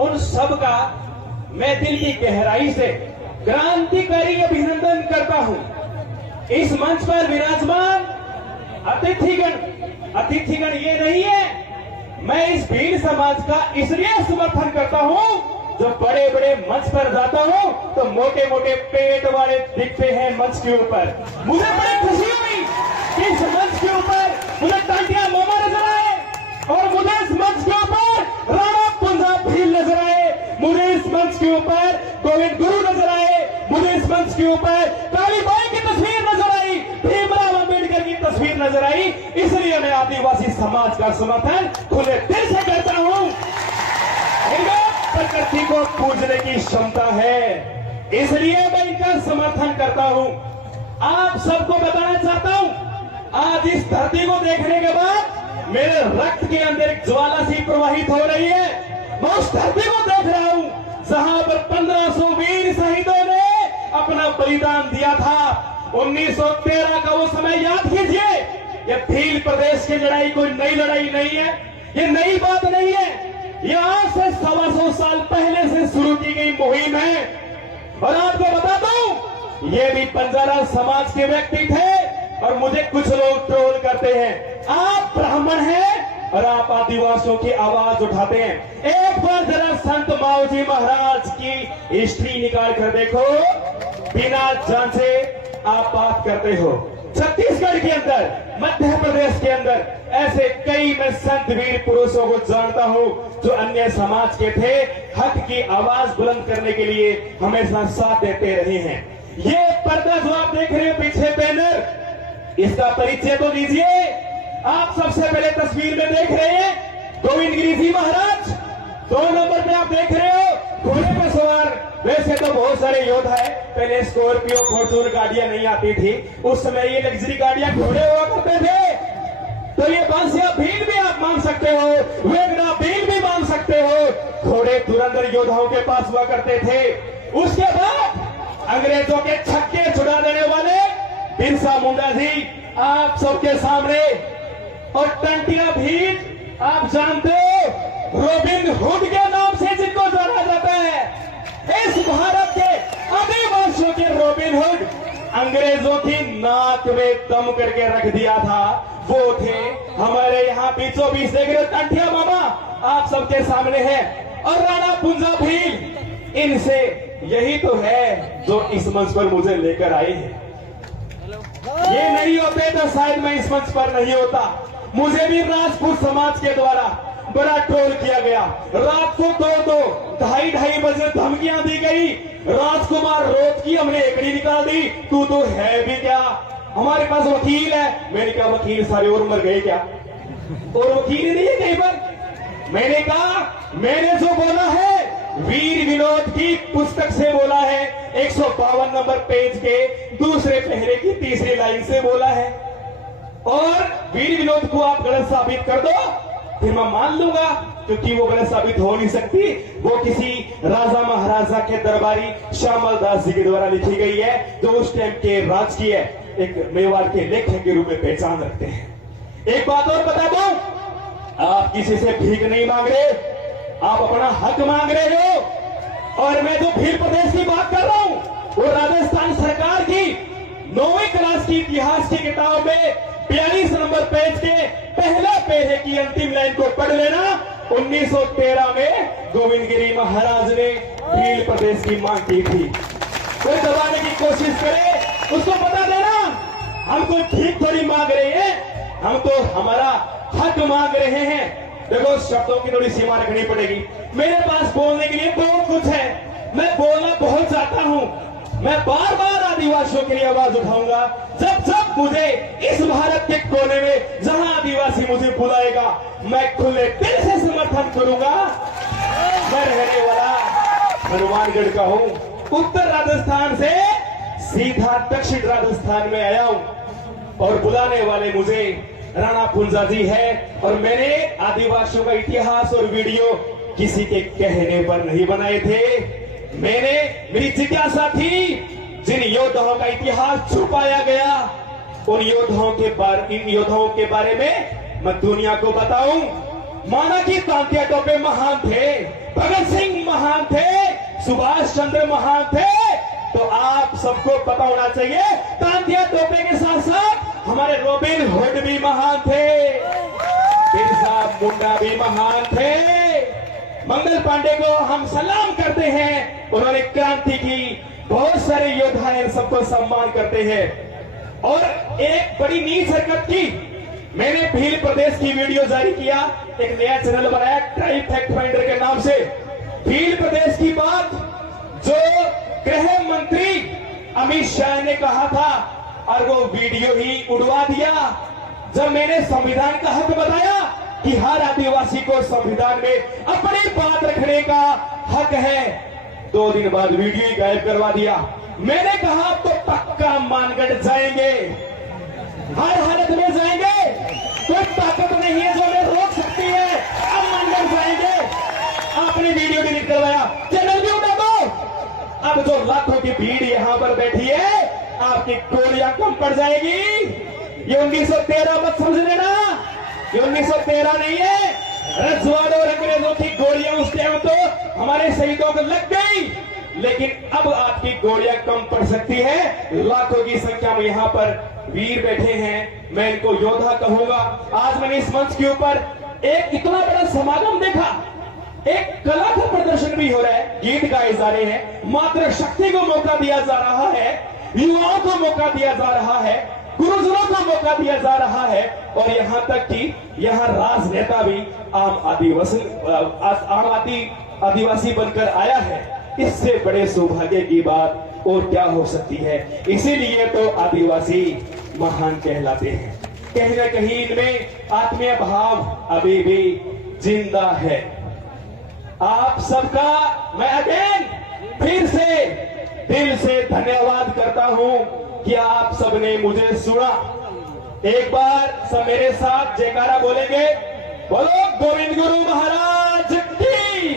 उन सब का मैं दिल की गहराई से क्रांतिकारी अभिनंदन करता हूं। इस मंच पर विराजमान अतिथिगण ये नहीं है, मैं इस भील समाज का इसलिए समर्थन करता हूं, जो बड़े बड़े मंच पर जाता हूं तो मोटे मोटे पेट वाले दिखते हैं मंच के ऊपर। मुझे बड़ी खुशी हुई कि इस मंच के ऊपर मुझे टांटिया मामा नजर आए, और मुझे इस मंच के ऊपर राणा पुंजा भील नजर आए, मुझे इस मंच के ऊपर गोविंद गुरु नजर आए, मुझे इस मंच के ऊपर काली बाई की तस्वीर नजर आई, भीमराव अंबेडकर की तस्वीर नजर आई। इसलिए मैं आदिवासी समाज का समर्थन खुले दिल से करता हूं। प्रकृति को पूजने की क्षमता है, इसलिए मैं इनका समर्थन करता हूं। आप सबको बताना चाहता हूं, आज इस धरती को देखने के बाद मेरे रक्त के अंदर एक ज्वाला सी प्रवाहित हो रही है। मैं उस धरती को देख रहा हूं जहां पर 1500 वीर शहीदों ने अपना बलिदान दिया था। 1913 का वो समय याद कीजिए। ये भील प्रदेश की लड़ाई कोई नई लड़ाई नहीं है, ये नई बात नहीं है, ये आज से 125 साल पहले से शुरू की गई मुहिम है। और आपको बताता हूं, ये भी बंजारा समाज के व्यक्ति थे, और मुझे कुछ लोग ट्रोल करते हैं, आप ब्राह्मण हैं और आप आदिवासियों की आवाज उठाते हैं। एक बार जरा संत माऊजी महाराज की हिस्ट्री निकाल कर देखो, बिना जांचे आप बात करते हो। छत्तीसगढ़ के अंदर, मध्य प्रदेश के अंदर ऐसे कई मैं संत वीर पुरुषों को जानता हूं जो अन्य समाज के थे, हक की आवाज बुलंद करने के लिए हमेशा साथ देते रहे हैं। ये पर्दा जो आप देख रहे हो पीछे बैनर, इसका परिचय तो दीजिए। आप सबसे पहले तस्वीर में देख रहे हैं गोविंद गिरी जी महाराज, 2 नंबर पे आप देख रहे हो घोड़े पर सवार। वैसे तो बहुत सारे योद्धा है, पहले स्कॉर्पियो फॉर्च्यूनर गाड़ियां नहीं आती थी, उस समय ये लग्जरी गाड़ियां घोड़े हुआ करते थे। तो ये बांसिया भील भी आप मान सकते हो, वेगड़ा भील भी मान सकते हो। घोड़े धुरंधर योद्धाओं के पास हुआ करते थे। उसके बाद अंग्रेजों के छक्के छुड़ा देने वाले बिरसा मुंडा जी आप सबके सामने, और टंटिया भील आप जानते हो, रॉबिन हुड के नाम से जिनको जाना जाता है। इस भारत के आदिवासियों के रॉबिन हुड, अंग्रेजों की नाक में दम करके रख दिया था, वो थे हमारे यहाँ बीचों बीच देख रहे टंटिया मामा आप सबके सामने है, और राणा पुंजा भील। इनसे यही तो है जो इस मंच पर मुझे लेकर आए हैं। ये नहीं होते तो शायद मैं इस मंच पर नहीं होता। मुझे भी राजपूत समाज के द्वारा बड़ा ट्रोल किया गया। रात को 2-2, 2:30 बजे धमकियां दी गई। राजकुमार रोज की हमने एकड़ी निकाल दी, तू तो है भी क्या, हमारे पास वकील है। मैंने कहा वकील सारे और मर गए क्या, और वकील नहीं है कहीं पर। मैंने कहा मैंने जो बोला है वीर विनोद की पुस्तक से बोला है, 152 नंबर पेज के दूसरे पहरे की तीसरी लाइन से बोला है, और वीर विनोद को आप गलत साबित कर दो फिर मैं मान लूंगा, क्योंकि वो गलत साबित हो नहीं सकती। वो किसी राजा महाराजा के दरबारी श्यामल दास जी के द्वारा लिखी गई है, जो उस टाइम के राजकीय एक मेवाड़ के लेखक के रूप में पहचान रखते हैं। एक बात और बता दो, आप किसी से भीख नहीं मांग रहे, आप अपना हक मांग रहे हो। और मैं जो भील प्रदेश की बात कर रहा हूं, वो राजस्थान सरकार की 9वीं क्लास की इतिहास की किताब में 42 नंबर पेज के पहले पहले की अंतिम लाइन को पढ़ लेना। 1913 में गोविंद गिरी महाराज ने भील प्रदेश की मांग की थी। कोई दबाने की कोशिश करे उसको बता देना, हम कोई भीख थोड़ी मांग रहे हैं, हम तो हमारा हक मांग रहे हैं। देखो शब्दों की थोड़ी सीमा रखनी पड़ेगी। मेरे पास बोलने के लिए बहुत कुछ है, मैं बोलना बहुत चाहता हूं, मैं बार बार आदिवासियों के लिए आवाज उठाऊंगा। जब जब मुझे इस भारत के कोने में जहां आदिवासी मुझे बुलाएगा, मैं खुले दिल से समर्थन करूंगा। मैं रहने वाला हनुमानगढ़ का हूं, उत्तर राजस्थान से सीधा दक्षिण राजस्थान में आया हूं, और बुलाने वाले मुझे राणा पुंजा जी है। और मैंने आदिवासियों का इतिहास और वीडियो किसी के कहने पर नहीं बनाए थे, मेरी जिज्ञासा थी जिन योद्धाओं का इतिहास छुपाया गया, उन इन योद्धाओं के बारे में मैं दुनिया को बताऊं। माना कि तांतिया टोपे महान थे, भगत सिंह महान थे, सुभाष चंद्र महान थे, तो आप सबको पता होना चाहिए तांतिया तोपे के साथ साथ हमारे रॉबिन हुड भी महान थे, बिरसा मुंडा भी महान थे। मंगल पांडे को हम सलाम करते हैं, उन्होंने क्रांति की, बहुत सारे योद्धा इन सबको सम्मान करते हैं। और एक बड़ी नीच हरकत की, मैंने भील प्रदेश की वीडियो जारी किया, एक नया चैनल बनाया क्राइम फैक्ट फाइंडर के नाम से। भील प्रदेश की बात जो गृह मंत्री अमित शाह ने कहा था और वो वीडियो ही उड़वा दिया। जब मैंने संविधान का हक बताया कि हर आदिवासी को संविधान में अपनी बात रखने का हक है, 2 दिन बाद वीडियो ही गायब करवा दिया। मैंने कहा तो पक्का मानगढ़ जाएंगे, हर हालत में जाएंगे, कोई ताकत नहीं है जो हमें रोक सकती है, अब मानगढ़ जाएंगे। आपने वीडियो डिलीट करवाया, चैनल भी उठा दो। अब जो लाखों की भीड़ यहां पर बैठी है, आपकी गोलियां कम पड़ जाएगी। ये 1913 मत समझ लेना, ये 1913 नहीं है। रजवाड़ों और अंग्रेजों की गोलियां उस टाइम तो हमारे शहीदों को लग गई, लेकिन अब आपकी गोलियां कम पड़ सकती है। लाखों की संख्या में यहां पर वीर बैठे हैं, मैं इनको योद्धा कहूंगा। आज मैंने इस मंच के ऊपर एक इतना बड़ा समागम देखा, एक कला का प्रदर्शन भी हो रहा है, गीत गाए जा रहे हैं, मात्र शक्ति को मौका दिया जा रहा है, युवाओं को मौका दिया जा रहा है, गुरुजनों को मौका दिया जा रहा है, और यहां तक कि यहां राजनेता भी आम आदिवासी बनकर आया है। इससे बड़े सौभाग्य की बात और क्या हो सकती है। इसीलिए तो आदिवासी महान कहलाते हैं। कहीं ना कहीं इनमें आत्मीय भाव अभी भी जिंदा है। आप सबका मैं अगेन फिर से दिल से धन्यवाद करता हूं कि आप सबने मुझे सुना। एक बार सब मेरे साथ जयकारा बोलेंगे, बोलो गोविंद गुरु महाराज की।